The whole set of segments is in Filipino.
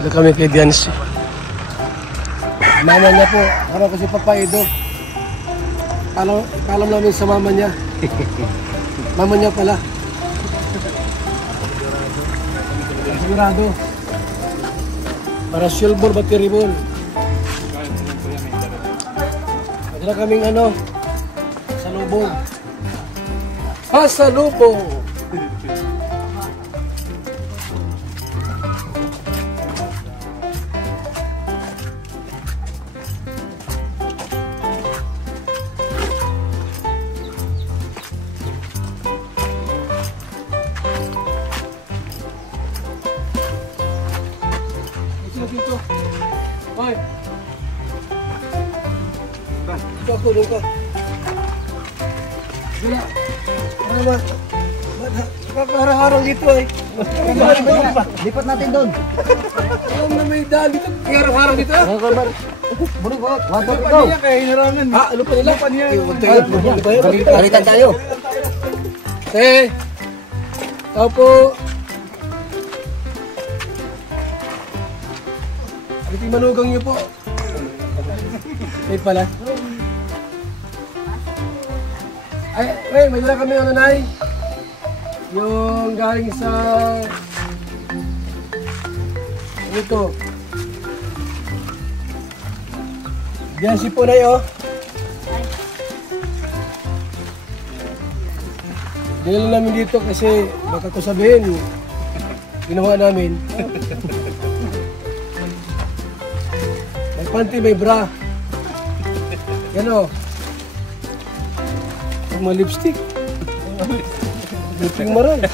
Ito kami kay Diancy. Mama niya po, parang kasi papaido. Alam namin sa mama niya. Mama niya pala. Sigurado. Para silver ba terrible? Ito kaming ano, salubong. Pasalubong! Dito. Hoy. Dito ako, dito. Wala. Wala. Nakakaharang dito ay. Lipat natin doon. Alam na may daan dito. Harang dito. Buli ko. Water Ano go. pa niya kaya hinarangan? Ha? Ano pa nila? Balikan tayo. Tao po. Ito yung manugang niyo po. Ay pala. Ay, may dala kami ano, Nay. Yung galing sa... Ito. Diyan si po, Nay, oh. Dinala namin dito kasi baka ko sabihin, ginawa namin. May panty, may bra. Yan, oh. Mga lipstick. Lipstick maray.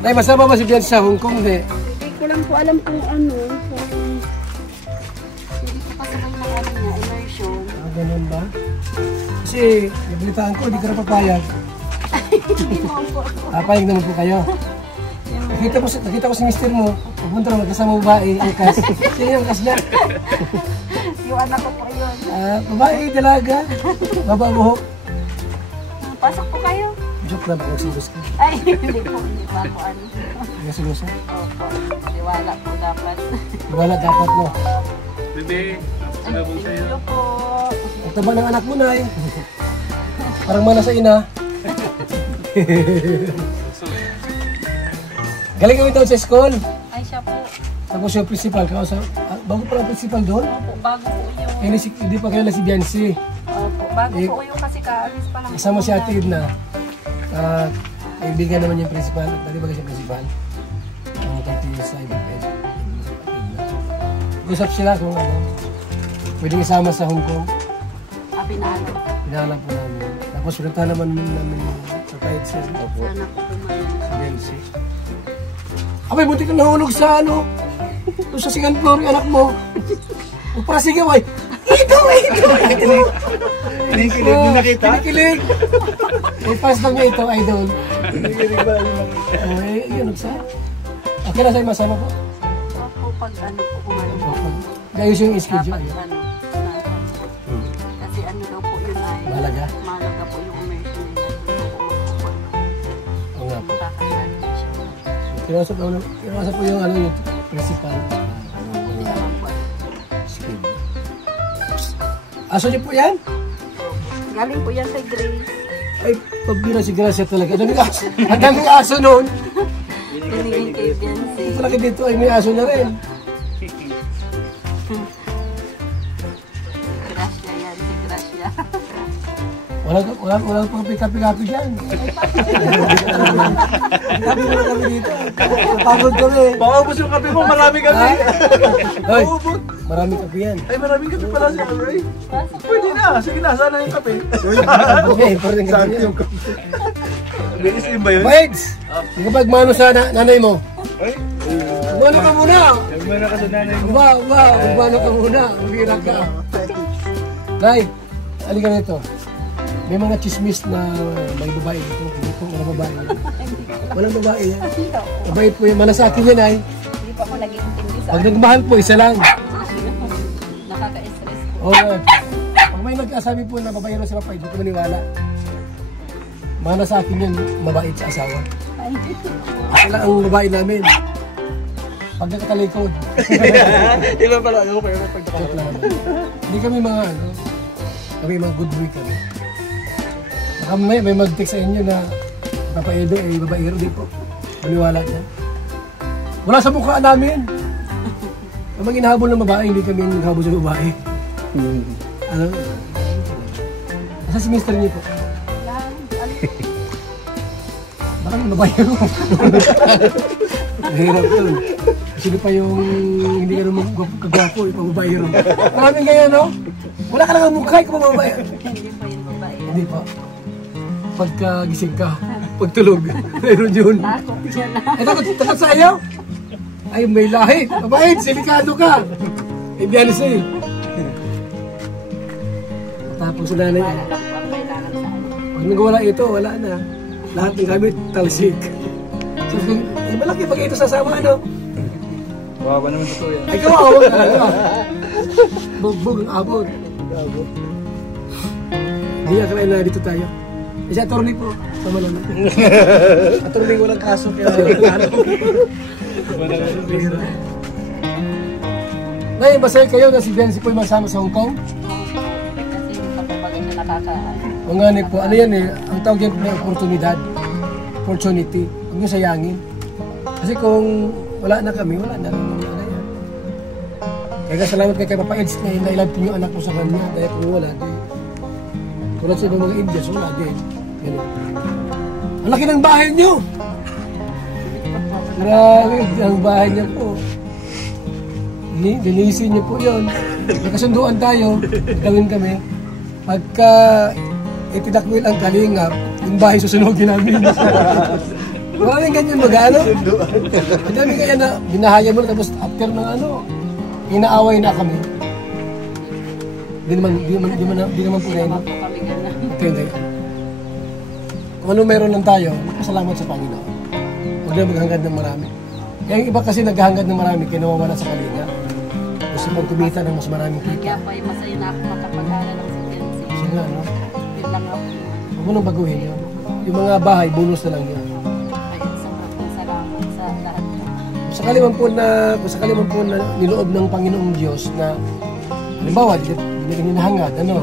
Nay, masama ba si Bian sa Hong Kong? Hindi ko lang po alam kung ano. Hindi ko kasi ang mga ano niya, immersion. Ganun ba? Kasi, nabalitaan ko, hindi ka na papayag. Hindi mo po. Papayag naman po kayo. Nakita ko si mister mo. Pupunta naman kasama babae. Angkas. Sino yung angkas niya? Yung anak ko po yun. Babae, dalaga. Bababuhok. Pasok po kayo. Joke lang ako, sigos ka. Ay, hindi po. Hindi pa ako ano. Hindi sigos ka? Opo. Diwala po dapat. Wala dapat mo. Bebe, salubong sa'yo. Hello po. Ang taba ng anak mo, Nay. Parang mana sa ina. Galing kami doon sa school. Ay, siya po. Tapos yung principal, bago pa lang principal doon. Opo, bago po yung... Hindi pa kayo na si Biancy. Opo, bago po yung kasi kaalis pa lang. Kasama si Ate Edna. Kaibigan naman yung principal. Dati ba siya principal? Ang kantiyo sa Edna. Usap sila kung ano. Pwedeng isama sa Hong Kong. Pinalo. Pinala po namin. Tapos pinunta naman namin sa kahit sa Sana po tumayo. sa Biancy. Abay, buti ka nahulog sa ano. Doon sa second floor yung anak mo. Huwag para sigaw ay. Ito! Kinikilig din nakita? Kinikilig. I-pass lang niya ito, idol. Kinikilig ba? Yun, nagsa. Okay na sa'yo, masama po. Opo, pag ano po kumain. Gayos yung schedule. Dapat ano. Kasi ano daw po yun ay. Mahalaga? Mahalaga po yung immersion nila. Oo nga po. Kakasal siya. Kinasap po yung ano, yung principal. Schedule. Aso niyo po yan? Galing po yan sa Grace. Ay, pagbira si Gracia talaga. Ang daming aso noon. Pinigin kay Biancy. Palagi dito ay may aso na rin. Gracia yan, si Gracia. Walang pang pika-pika-pika dyan. Sabi mo na kami dito. Napagod kami. Maubos yung kape mo, marami kape. Hoy, marami kape yan. Ay, maraming kape pala si Ray. Pwede na, sige na, sana yung kape. Okay, important kape yan. Bilis din ba yun? Mides! Hindi ka pagmano sa nanay mo. Ay, Magmano ka muna! nagmana ka sa nanay mo. Magmano ka muna. Magbira ka. Nay, halika nito. May mga chismis na may babae dito. Hindi po mga babae. Walang babae yan. Mabait po yan. Malasakin yan ay. Hindi pa ako nag-iintindi sa Pag nagmahal po, isa lang. nakaka-stress po. Oo. Pag may nag-asabi po na babae rin si Papa, hindi ko maniwala. Mana sa akin yan, mabait sa asawa. Sila ang babae namin. Pag nakatalikod. Iba pala ako pero pag Joke lang. Hindi kami mga ano. Kami mga good boy kami. Baka may mag-text sa inyo na Papa Edo ay babaero din po. Maniwala niya. Wala sa mukha namin. Kapag inahabol ng babae, hindi kami inahabol sa babae. Ano? Asa si mister niyo po? Baka may babaero. Mahirap yun. Sino pa yung hindi ka naman kagwapo, yung babaero. Maraming ganyan, no? Wala ka lang ang mukha, ikaw babaero. Hindi pa yung babae. Hindi pa. Pagka gising ka, pagtulog, mayroon yun. Takot siya na. Takot sa iyo? Ay, may lahi. Mabait, silikado ka. Indianis na eh. Tapos sa nanay, Wala lang po ang kailangan sa ano. pag nagwala ito, wala na. Lahat ng gamit, talsik. So, malaki pag ito sasama, ano? Wawa naman ito yan. Ay, kawawa ka, ano? Bugbog ang abot. Hindi na kalain na dito tayo. Kasi attorney po, tama naman. Attorney walang kaso kaya Ngayon, masaya kayo na si Benzi po yung masama sa Hong Kong? Kasi yung kapag na nakakaano. O nga po, ano yan eh, ang tawag yan na oportunidad. Opportunity. Huwag nyo sayangin. Kasi kung wala na kami, wala na rin ano yan. Kaya salamat kay Papa Eds na nailagtin yung anak ko sa kanya. Dahil kung wala, di. Tulad sa ibang mga Indians, wala din. Ganun. Ang laki ng bahay nyo! Grabe, ang bahay niya po. Linisin niyo po yun. Nakasunduan tayo, gawin kami. Pagka itinakwil ang kalingap, yung bahay susunogin namin. Maraming ganyan mag-ano. Ang dami kaya na binahaya mo na tapos after ng ano, inaaway na kami. Di naman po rin. Tama po kami gano'n. Hindi. Kung ano meron lang tayo, magpasalamat sa Panginoon. Huwag na maghangad ng marami. Kaya yung iba kasi naghahangad ng marami, kaya nawawala sa kalinga. Gusto mong kumita ng mas maraming kita. Kaya po ay masaya na ako makapag-aral ng sikensi. Kasi nga, no? Yun lang ako. Huwag mo nang baguhin yun. Yung mga bahay, bonus na lang yun. Ay, sobrang po salamat sa lahat po. Kung sakali man po na niloob ng Panginoong Diyos na, halimbawa, hindi ka ninahangad, ano?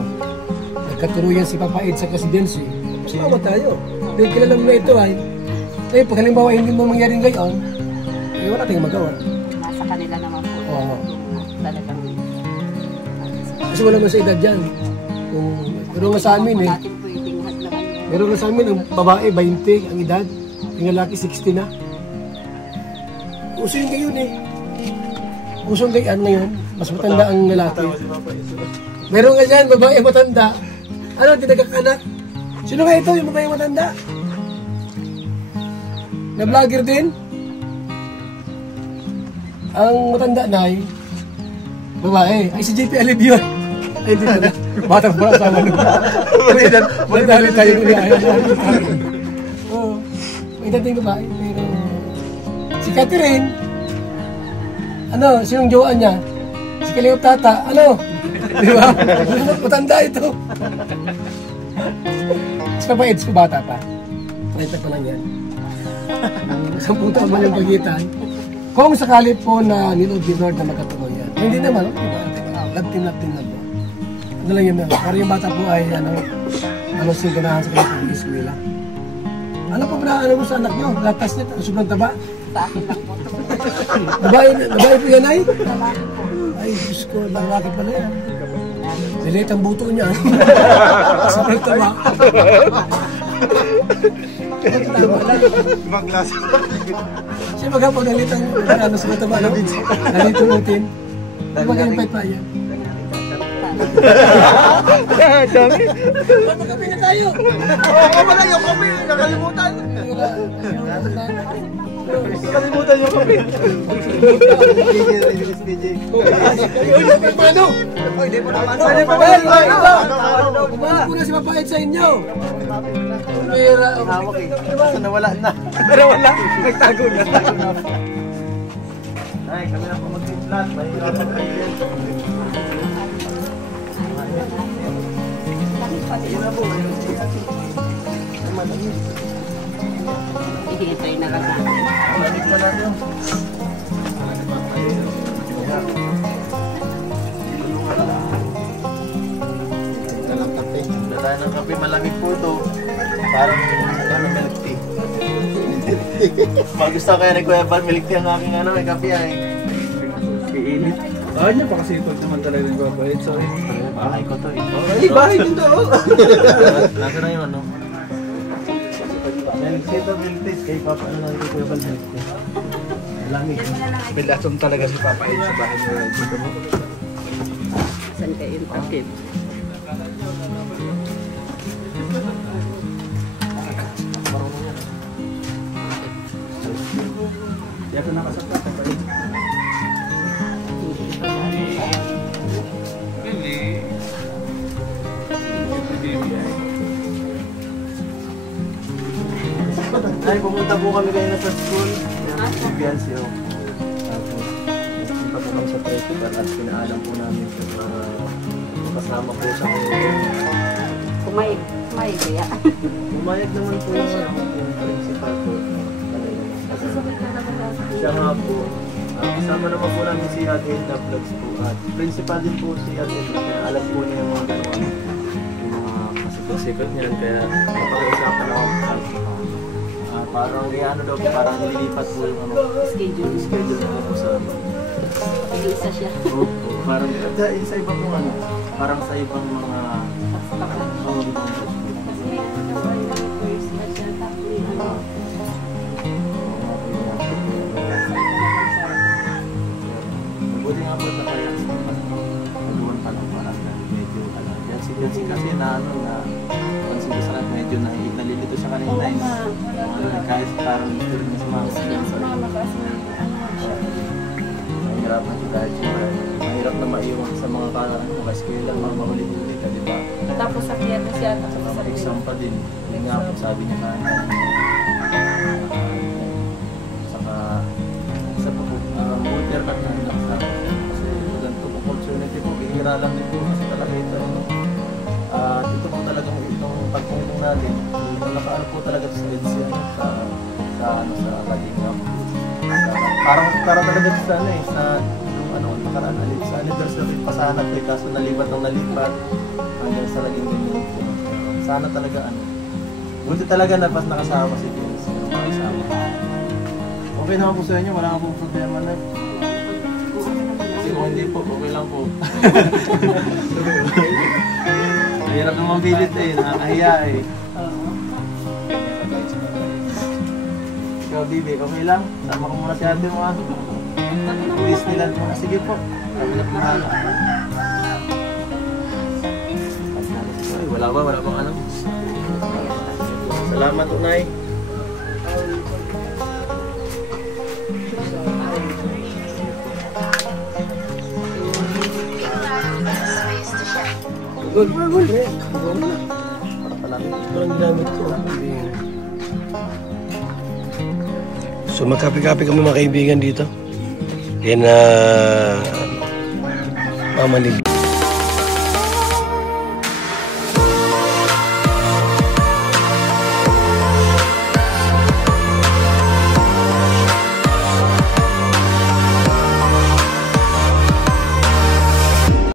Nagkaturuyan si Papa Ed sa presidency. Sumama tayo. Dahil kilala mo na ito ay, eh, pag halimbawa hindi mo mangyaring gayon, eh, wala tayong magawa. Nasa kanila naman po. Oo. Talagang Kasi wala mo sa edad dyan. Kung, pero nga sa amin eh, natin po yung tinghat naman yun. meron nga sa amin ang babae 20 ang edad, yung lalaki 60 na. Uso yung gayon eh. Uso yung gayon ngayon, mas matanda ang lalaki. Meron nga dyan, babae matanda. Ano, hindi nagkakanak. Sino nga ito, yung babae matanda? Na vlogger din? Ang matanda na ay babae. Ay, si JP Alib yun. Ay, hindi na. Batang pala sa mga nung. May dali tayo nung Oo. May dating babae. Pero si Catherine, ano, sinong jowa niya? Si Kalingap Tata, ano? Di ba? Matanda ito. Si Papa Eds ko bata pa. 30 pa lang yan. 10 taon man yung pagitan. Kung sakali po na nilog ni Lord na magkatuloy yan. Hindi naman, lagtin lang po. Ano lang yun, para yung bata po ay ano siya ganahan sa kanyang pag-iskwela. Ano po ba ano mo sa anak nyo? Latas niya, sobrang taba. Sa akin lang po. Babae po yan ay? Ay, Diyos ko, lalaki pala yan. Dilit ang buto niya. Sobrang taba. Ibang klase. Siya magkapagalit ang ano sa mataba, no? Nalito natin. Magaling pa yan. Dami. Magkapi na tayo. Oo, wala yung kape. Nakalimutan. Nakalimutan yung kape. Ano? Hindi mo naman. Kumain po na si Papa Ed sa inyo. Pera. Nawala na. Pero wala. Nagtago na. Ay, kami na po mag-implant. Mahirapan kayo. Ihintay tayo. Tayo ng kape, malamig po ito. Parang milk tea. Magusto kaya ni Kuya Bal, milk tea ang aking may kape ay. Iinit. Bahay niya pa kasi ito naman talaga ng babait. Sorry. Bahay ko to eh. Ay, bahay din to. Nasa na yung milk tea to, milk tea. Kay Papa na lang ito Kuya Bal, milk tea. Malamig. Bilason talaga si Papa Ed sa bahay niya. Dito mo. Saan kayo yung takip? Di ako nakasakta sa bahay. Ay, pumunta po kami kayo na sa school. Si Biancy, oh. Tapos, punta po kami sa principal at pinaalam po namin siya para kasama po siya ngayon. Kumain kaya. Umayag naman po yung principal po. Siya nga po. Kasama naman po namin si Ate Hilda Vlogs po. At principal din po si Ate Hilda. Kaya alam po niya yung mga gano'n. Yung mga kasikot-sikot niyan. Kaya napag-usapan ako sa parang ano daw, parang nililipat po yung schedule na po sa Pag-iisa siya. parang sa ibang mga parang sa ibang mga Kasi may first batch na tapos buti nga po na kaya sa pagluwan pa lang parang medyo yan si kasi na pansin ko sa kanya medyo nalilito siya kanina kahit parang gusto rin niya sumama kasi mahirapan siya dahil mahirap na maiwan sa mga kaskila mga mahuli-huli ka, di ba? tapos sa kiyata siya. Sa exam pa din. Yung nga po sabi niya na saka sa water cut na lang sa kasi ganito po opportunity po. Bihira lang din po kasi talaga ito. Ito po talaga itong pagpungtong natin. Nakaano po talaga sa EDSA sa Kalingap. Parang talaga sa nakaraan sa anniversary pasanat ko kaso nalipat hanggang sa laging ganyan po. Sana talaga buti talaga na pas nakasama si James. Okay naman po sa inyo, wala akong problema na. Kasi kung hindi po, okay lang po. Mahirap naman bilit nakakahiya Ikaw, Bibi, okay lang? Sama ko muna si ate mo Disneyland muna. Sige po. Wala bang ano? Salamat, Unay. Good. Para palamig. Parang ginamit ko. So magkape-kape kami mga kaibigan dito. Yan na Mama Nili.